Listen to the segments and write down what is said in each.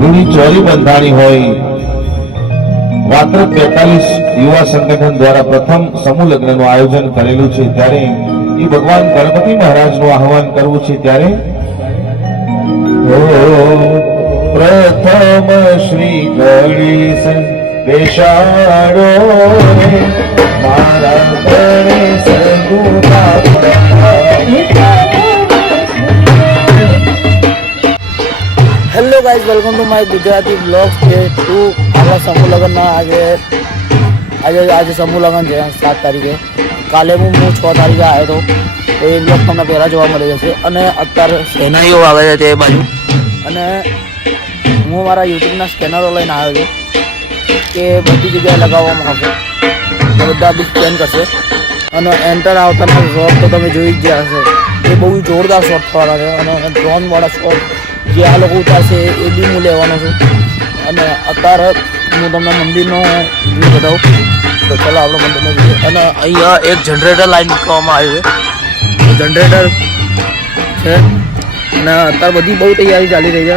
રૂની ચોરી બંધાણી હોય. માત્ર 42 યુવા સંગઠન દ્વારા પ્રથમ સમૂહ લગ્નનું આયોજન કરેલું છે ત્યારે એ ભગવાન ગણપતિ મહારાજનું આહવાન કરવું છે ત્યારે પ્રથમ શ્રી ગણેશ બેસાડો મારા Ganesh hello guys, welcome to my Gujarati blog કે ટુ આપણા સમૂહ લગ્નના આજે સમૂહ લગ્ન છે 7 તારીખે. કાલે હું 6 તારીખે આવ્યો હતો, તો એ બ્લોગ તમને પહેલાં જોવા મળી જશે. અને અત્યારે શેનાઈઓ આવે છે તે બાજુ, અને હું મારા યુટ્યુબના સ્કેનરો લઈને આવ્યો છું કે બધી જગ્યાએ લગાવવામાં આવશે, તો બધા બી સ્કેન કરશે. અને એન્ટર આવતાના શોટ તો તમે જોઈ જ ગયા હશે, એ બહુ જોરદાર શોટ થવાના છે. અને ડ્રોનવાળા શોટ જે આ લોકો ઉતારશે એ બી હું લેવાનો છું. અને અત્યારે હું તમને મંદિરનો વ્યૂ બતાવું, તો ચાલો આપણે મંદિરનો વ્યૂ. અને અહીંયા એક જનરેટર લાઈન મૂકવામાં આવ્યું છે, જનરેટર છે. અને અત્યારે બધી બહુ તૈયારી ચાલી રહી છે.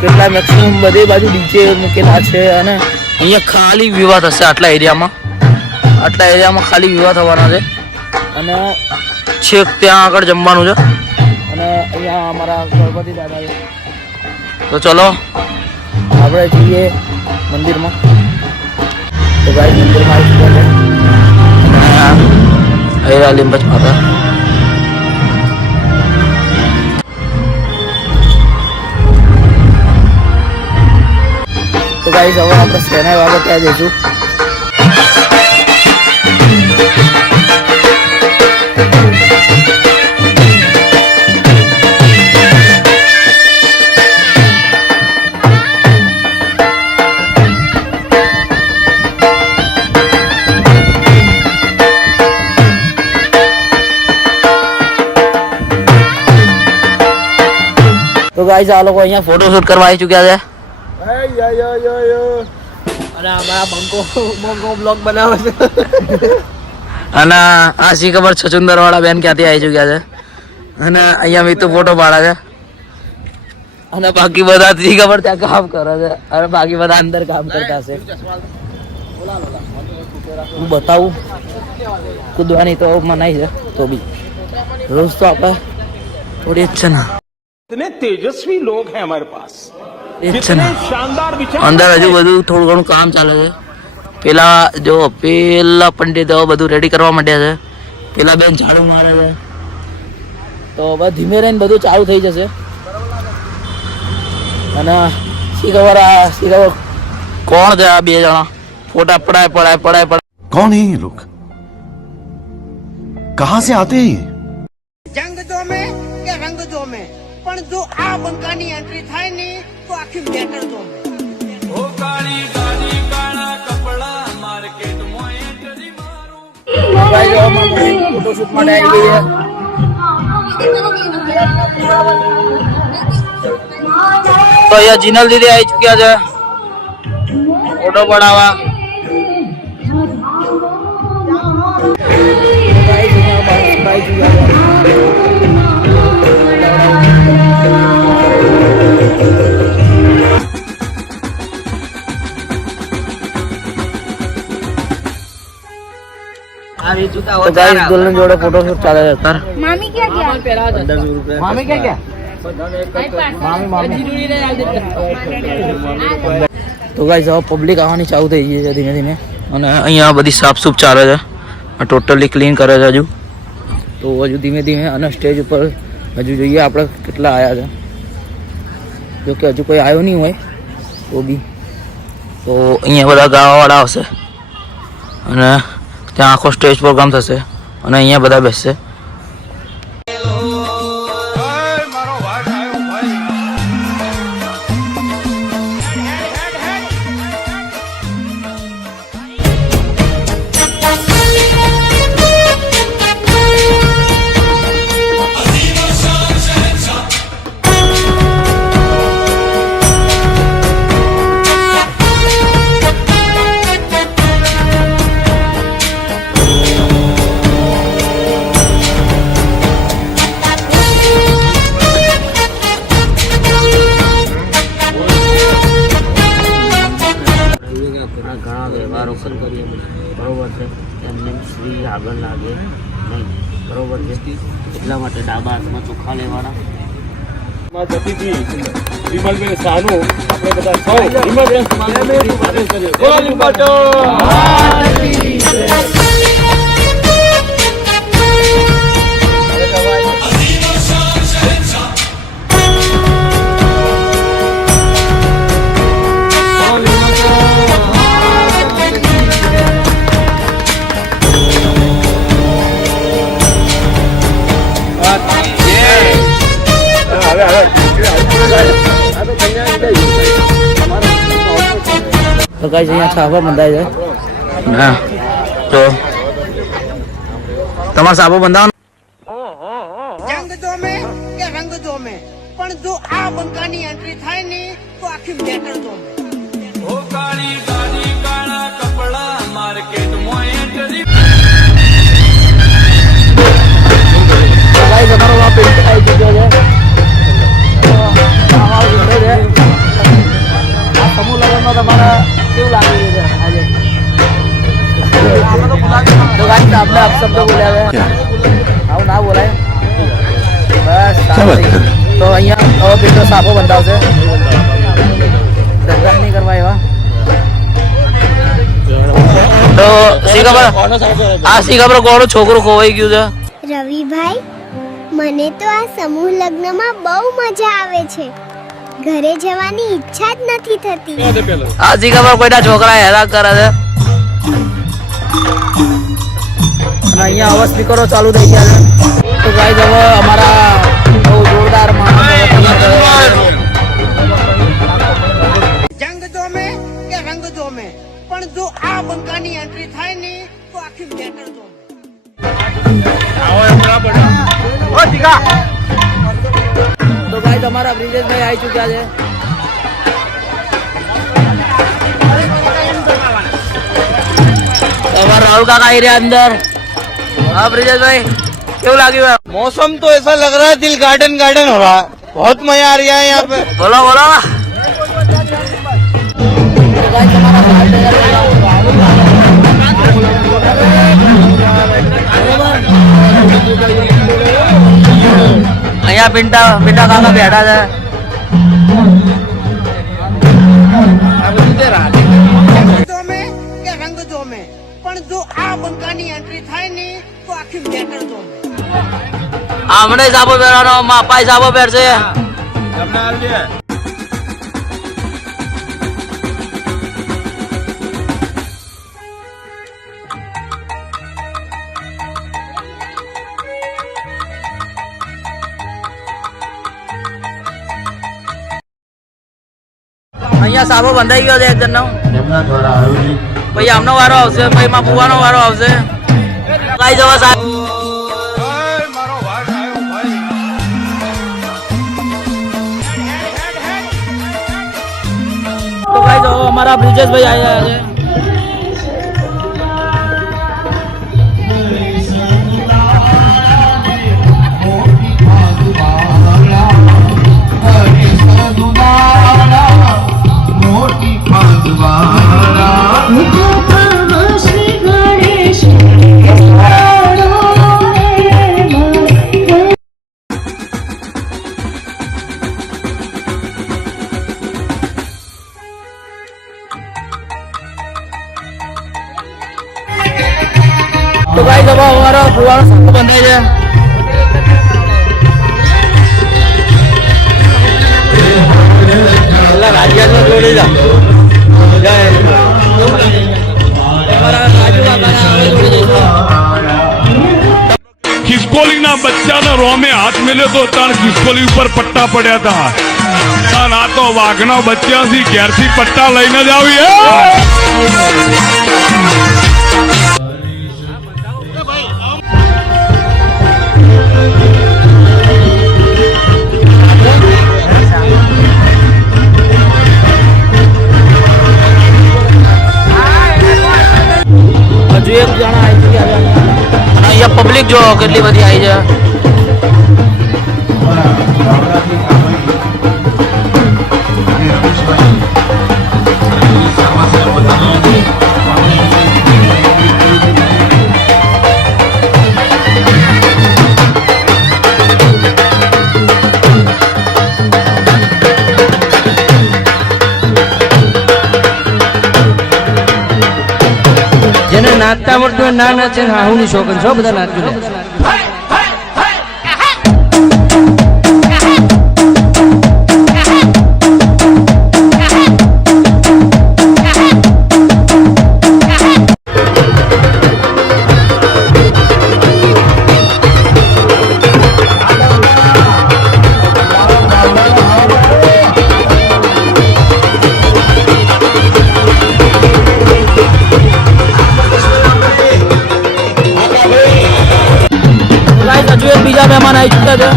કેટલા મેક્સિમમ બધી બાજુ ડીજે મૂકેલા છે. અને અહીંયા ખાલી વિવાહ થશે આટલા એરિયામાં ખાલી વિવાહ થવાના છે. અને છેક ત્યાં આગળ જમવાનું છે. અને અહીંયા અમારા ગણપતિ દાદા છે. તો ચલો આપણે જઈએ મંદિરમાં. તો ભાઈ મંદિરમાં આવી લીંબચ માતા. તો ગાઈસ હવે આપણે સ્કેનર વાળા ત્યાં જઈશું. તો ગાઈસ આ લોકો અહીંયા ફોટોશૂટ કરવા આવી ચૂક્યા છે. અને અમારા બંકો બ્લોગ બનાવે છે. અને આ શી ખબર છચુંદર વાળા બેન ક્યાંથી આવી ચૂક્યા છે. અને અહીંયા મીતુ ફોટો પાડે છે. અને બાકી બધા શી ખબર ત્યાં કામ કરે છે. અને બાકી બધા અંદર કામ કરતા છે. હું બતાવું, કૂદવાની તો મનાઈ છે, તો બી રોજ તો આપણે થોડી જ છે ને. इतने तेजस्वी लोग हैं हमारे पास, शानदार विचार. અંદર હજુ બધું થોડું ઘણું કામ ચાલે છે. પેલા પંડિતો બધું રેડી કરવા માંડ્યા છે. પેલા બેન ઝાડુ મારે છે. તો હવે ધીમે રહીને બધું ચાલુ થઈ જશે. અને શી ખબર કોણ છે આ બે જણા ફોટા પડાય. कौन है ये लोग, कहां से आते हैं ये? જંગ જોમે કે રંગ જોમે, પણ જો આ બંકાની એન્ટ્રી થાય ને તો આખી મેટર જોમે. ઓ કાળી કાળી કાળા કપડા માર્કેટ માં એન્ટ્રી મારું. ફોટોશૂટ માટે આવી ગઈ છે. તો અહીંયા જીનલ દીદી આવી ચુક્યા છે ફોટો પડાવવા. तो गाइस दुल्हन जोड़े फोटोशूट चाले जाता है. મામી ક્યાં ગયા? मामी क्या क्या તો ગાઈસ હવે પબ્લિક આવવાની ચાલુ થઈ ગઈ છે ધીમે ધીમે. અને અહીંયા બધી સાફસૂફ ચાલે છે. આ ટોટલી ક્લીન કરે છે હજુ. તો હજુ ધીમે ધીમે અને સ્ટેજ ઉપર હજુ જોઈએ આપણે કેટલા આવ્યા છે. જો કે હજુ કોઈ આવ્યો નહીં હોય તો બી તો અહીંયા બધા ગાવાવાળા આવશે. અને ત્યાં આખો સ્ટેજ પ્રોગ્રામ થશે અને અહીંયા બધા બેસશે. દર્શન કરીએ બરોબર છે એમને શ્રી આગળ લાગે નહીં બરોબર છે એટલા માટે ડાબા હાથમાં ચોખ્ખા લેવાના. વિમલબેન સાનું આપણે બધા સૌ વિમલબેન તો ગાઈસ અહીંયા છાપા બંધાય છે. હા તો તમારે સાબો બંધાવવાનો. જંગ જોમે કે રંગ જોમે પણ જો આ બંકાની એન્ટ્રી થાય ને તો આખી મેટર જોમે. ઓ કાળી ગાડી કાળા કપડા માર્કેટમાં એન્ટ્રી તો ગાઈસ અમારો આ પેન્ટ આવી ચૂક્યો છે. તો અમારો વિષય છે આ સમૂહ લગ્નમાં તમારા કેવું લાગી રહ્યું છે આજે? તો ગાઈસ આપણે અપશબ્દ બોલ્યા છે આવું ના બોલાય બસ શાંતિ. તો અહીંયા નવો પેટનો સાપો બંધાવશે સંઘર્ષ નહીં કરવા એવા. તો શી ખબર આ શી ખબર કોનું છોકરું ખોવાઈ ગયું છે. રવિભાઈ મને તો આ સમૂહ લગ્નમાં બહુ મજા આવે છે. ઘરે જવાની ઈચ્છા જ નથી થતી. આ શી ખબર કોઈના છોકરા હેરાન કરે છે. અને અહીંયા હવે સ્પીકરો ચાલુ થઈ ગયા છે. તો ગાઈસ હવે અમારા બહુ જોરદાર માણસ જંગ જોમે કે રંગ જોમે પણ જો આ બંકાની એન્ટ્રી થાય ને તો આખી મેટર જોમે. તો ગાઈસ અમારા બ્રિજેશભાઈ આવી ચૂક્યા છે. અમારા રાહુલ કાકા આવી રહ્યા અંદર. હા બ્રિજેશભાઈ કેવું લાગ્યું? मौसम तो ऐसा लग रहा है दिल गार्डन गार्डन हो रहा है. बहुत मजा आ रहा है यहाँ पे. બોલો બોલો. તો ગાઈસ અમારા હાલ તૈયાર થઈ ગયા. અહીંયા પિંટા કાકા બેઠા છે. જંગ જોમે કે રંગ જોમે પણ જો આ બંકાની એન્ટ્રી થાય ને તો આખી મેટર જોમે. આમણે સાબો પહેરવાનો માપાઈ સાબો પહેરશે. અહીંયા સાબો બંધાઈ ગયો છે એક જણનો. એમના દ્વારા આયોજિત પછી આમનો વારો આવશે પછી માં બુવાનો વારો આવશે. કઈ જવા સાહેબ તો ગાઈસ હવે અમારા બ્રિજેશભાઈ આવ્યા છે. તો ગાઈસ હવે અમારો ફુવાનો સાપો બંધાય છે. રાજ્યાનો જોડી જા. અમારા રાજુ કાકાના હવે જોડી જઈશું. ખિસકોલી ના બચ્ચાના રોમે હાથ મેલ્યો તો તાર ખિસકોલી ઉપર પટ્ટા પડ્યા હતા. તાર આ તો વાઘના બચ્ચાથી ઘેરથી પટ્ટા લઈને જ આવી. હજુ એક જણા આવી ચૂક્યા છે. અહીંયા પબ્લિક જો કેટલી બધી આવી છે. રમેશભાઈ નાચતા આવડતું હોય ના નાચે ને હાહુની શોખન છો બધા નાચ્યું લે. ગાઈસ હજુ એક બીજા મહેમાન આવી ચૂક્યા છે.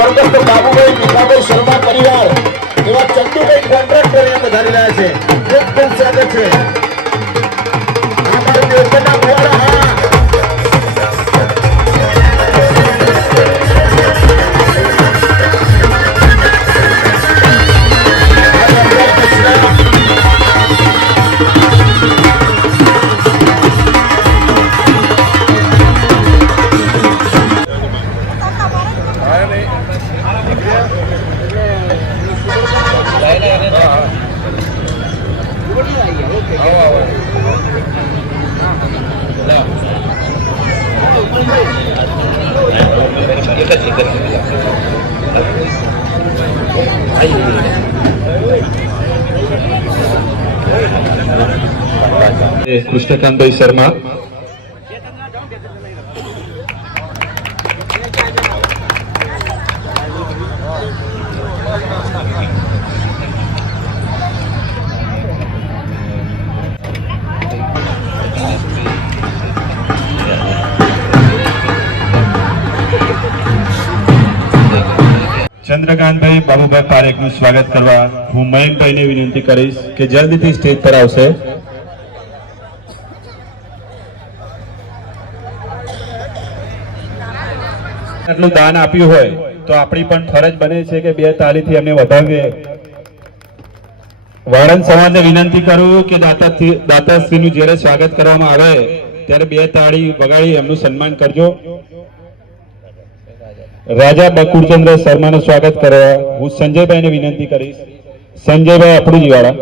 સ્વર્ગસ્થ બાબુભાઈ ભીખાભાઈ શર્મા પરિવાર એવા ચંદુભાઈ કોન્ટ્રાક્ટર અહીંયા પધારી રહ્યા છે. ખૂબ ખૂબ સ્વાગત છે. આ બાજુ દેવપરના ફુવારા, હા. કૃષ્ણકાંતભાઈ શર્મા, ચંદ્રકાંતભાઈ બાબુભાઈ પારેખનું સ્વાગત કરવા હું મયંકભાઈને વિનંતી કરીશ કે જલ્દીથી સ્ટેજ પર આવશે. આટલું દાન આપ્યું હોય તો આપણી પણ ફરજ બને છે કે બે તાળીથી એમને વધાવીએ. વાળંદ સમાજને વિનંતી કરું કે દાતાશ્રીનું જ્યારે સ્વાગત કરવામાં આવે ત્યારે બે તાળી વગાડી એમનું સન્માન કરજો. રાજા બકુરચંદ્ર શર્માનું સ્વાગત કરવા હું સંજયભાઈને વિનંતી કરીશ. સંજયભાઈ અપડુજીવાળા.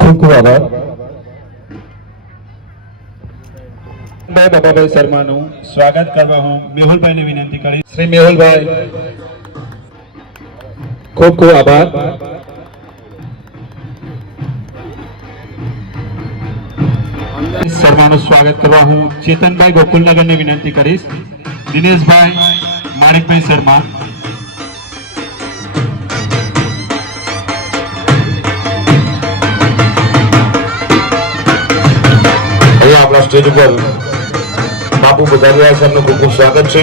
ખૂબ ખૂબ આભાર. બાબાભાઈ શર્માનું સ્વાગત કરવા હું મેહુલભાઈને વિનંતી કરીશ. શ્રી મેહુલભાઈ, ખૂબ ખૂબ આભાર. શર્માનું સ્વાગત કરવા હું ચેતનભાઈ ગોકુલનગરની વિનંતી કરીશ. દિનેશભાઈ માણિકભાઈ શર્મા. આપણા સ્ટેજ ઉપર બાપુ પધારી રહ્યા છે. એમનું ખૂબ ખૂબ સ્વાગત છે.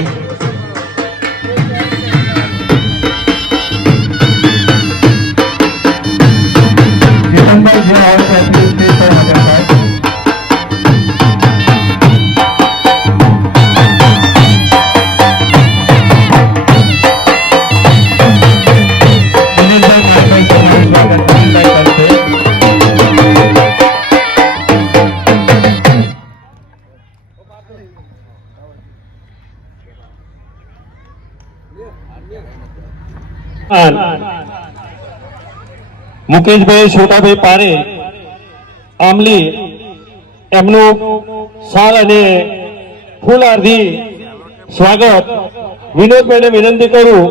મુકેશભાઈ છોટાભાઈ પારે આમલી એમનું શાલ અને ફૂલહારથી સ્વાગત વિનોદભાઈને વિનંતી કરું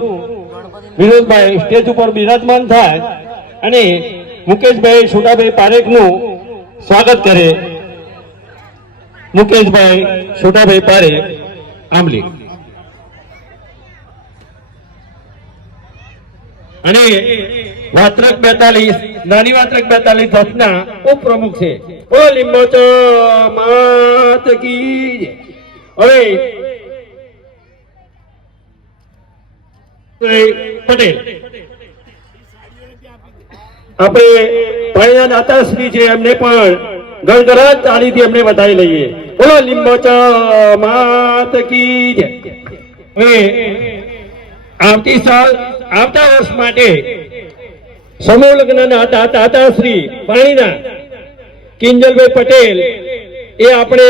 વિનોદભાઈ સ્ટેજ ઉપર બિરાજમાન થાય અને મુકેશભાઈ છોટાભાઈ પારેખનું સ્વાગત કરે. મુકેશભાઈ છોટાભાઈ પારેખ આમલી અને વાત્રક 42 નાની વાત્રક 42 ધસના ઉપપ્રમુખ છે. ઓ લીંબોચા માત કી જય. હવે પટેલ આપણે ભાઈના દાતાશ્રી છે એમને પણ ગણગણાટ તાળીથી એમને વધાવી લઈએ. બોલો લીંબોચા માત કી જય. હવે આવતા વર્ષ માટે સમૂહ લગ્નના દાતાશ્રી પાણીના કિંજલભાઈ પટેલ એ આપણે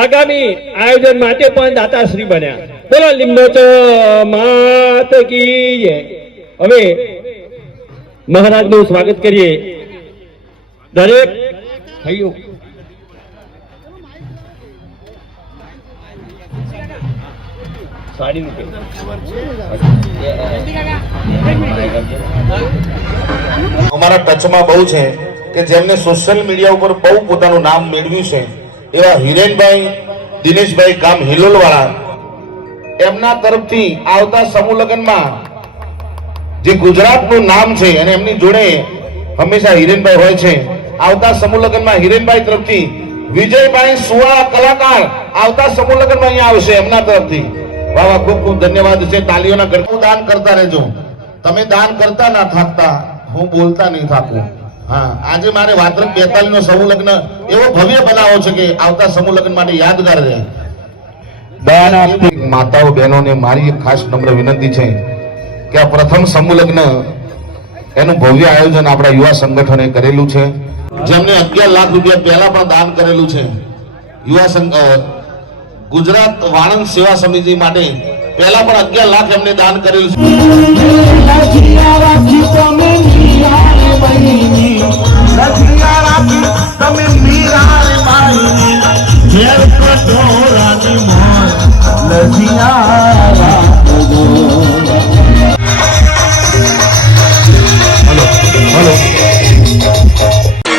આગામી આયોજન માટે પણ દાતાશ્રી બન્યા. બોલો લીંબોચા માત કી જય. હવે મહારાજનું સ્વાગત કરીએ. દરેક ભાઈઓ અમારા ટચમાં બહુ છે કે જેમને સોશિયલ મીડિયા ઉપર બહુ પોતાનું નામ મેળવ્યું છે એવા હિરેનભાઈ દિનેશભાઈ ગામ હિલોલવાળા એમના તરફથી આવતા સમૂહ લગ્નમાં જે ગુજરાતનું નામ છે અને એમની જોડે હંમેશા હિરેનભાઈ હોય છે. આવતા સમૂહ લગ્નમાં હિરેનભાઈ તરફથી વિજયભાઈ સુવાળા કલાકાર આવતા સમૂહ લગ્નમાં અહીંયા આવશે એમના તરફથી. વાહ વાહ, ખૂબ ખૂબ ધન્યવાદ છે. તાલીઓના ગણપતિ દાન કરતા રહેજો. તમે દાન કરતા ના થાકતા, હું બોલતા નહીં થાકું. હા, આજે મારે વાત્રક 42 નો સમૂહ લગ્ન એવો ભવ્ય બનાવો છે કે આવતા સમૂહ લગ્ન માટે યાદગાર રહે. માતાઓ બહેનોને મારી એક ખાસ નમ્ર વિનંતી છે કે આ પ્રથમ સમૂહ લગ્ન એનું ભવ્ય આયોજન આપણા યુવા સંગઠને કરેલું છે, જેમને 11 લાખ રૂપિયા પહેલા પણ દાન કરેલું છે. યુવા ગુજરાત વાણંદ સેવા સમિતિ માટે પહેલા પણ 11 લાખ એમને દાન કરેલું છે.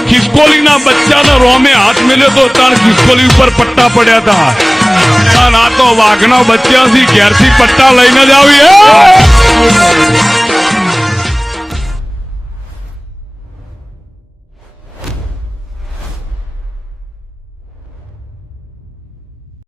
ખિસકોલીના બચ્ચાના રોમે હાથ મેલ્યો તો તાર ખિસકોલી ઉપર પટ્ટા પડ્યા હતા. આ તો વાઘના બચ્ચાથી ઘેરથી પટ્ટા લઈને જ આવી.